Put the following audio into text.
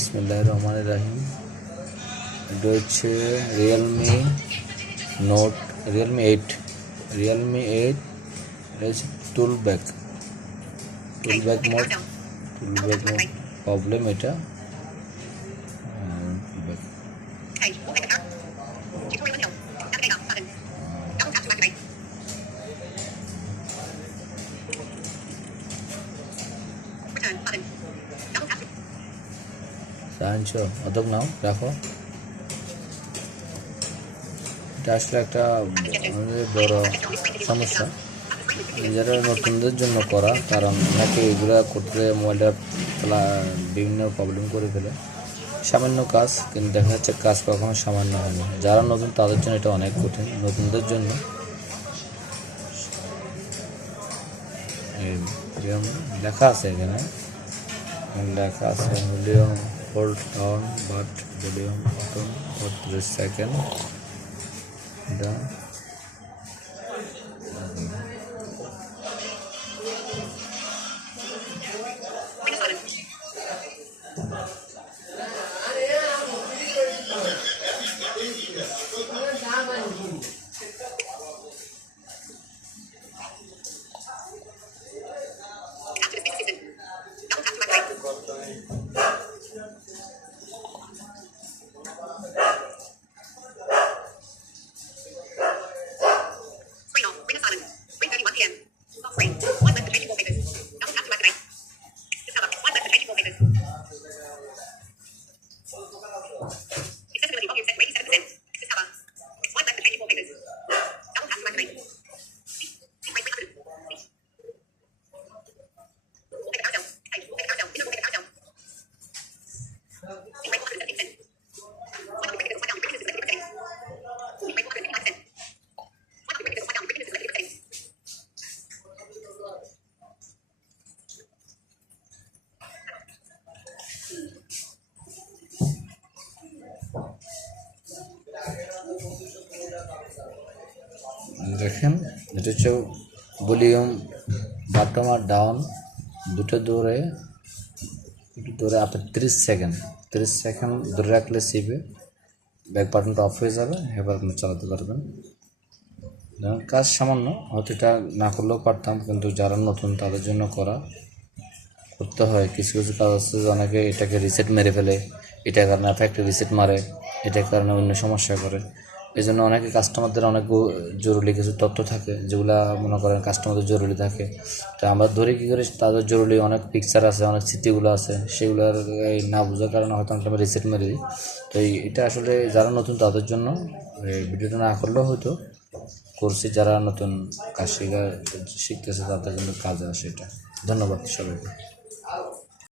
बिस्मिल्लाहिर्रहमानिर्रहीम। এটা হচ্ছে রিয়েলমি নোট রিয়েলমি 8 এটা হচ্ছে টুলব্যাক মোড প্রবলেম এটা আনছো অদক নাও রাখো। এটা আসলে একটা বড় সমস্যা যারা নতুনদের জন্য করা, কারণ নাকি এগুলো করতে মোবাইলটা বিভিন্ন প্রবলেম করে ফেলে। সামান্য কাজ, কিন্তু দেখা যাচ্ছে কাজ কখনো সামান্য হয় না। যারা নতুন তাদের জন্য এটা অনেক কঠিন। নতুনদের জন্য লেখা আছে, এখানে লেখা আছে volume hold down but volume button for 3 second. দেখেন, এটা হচ্ছে ভলিউম বাটন আর ডাউন দুটো ধরে আপনার 30 সেকেন্ড ধরে রাখলে সিপে ব্যাক বাটনটা অফ হয়ে যাবে। এবার আপনি চালাতে পারবেন। কাজ সামান্য, হয়তো এটা না করলেও পারতাম, কিন্তু যারা নতুন তাদের জন্য করতে হয়। কিছু কিছু কাজ আছে, অনেকে এটাকে রিসেট মেরে ফেলে, এটার কারণে একটা রিসেট মারে, এটার কারণে অন্য সমস্যা করে। এই জন্য অনেকে কাস্টমারদের অনেক জরুরি কিছু তথ্য থাকে, যেগুলো মনে করেন কাস্টমারদের জরুরি থাকে। তো আমরা ধরে কী করি, তাদের জরুরি অনেক পিকচার আছে, অনেক স্মৃতিগুলো আছে, সেগুলোর না বোঝার কারণে হয়তো আমরা রিসেট মেরে দিই। তো এটা আসলে যারা নতুন তাদের জন্য, ভিডিওটা না করলেও হয়তো করছি। যারা নতুন কাজ শিখতেছে তাদের জন্য কাজে আসে এটা। ধন্যবাদ সবাইকে।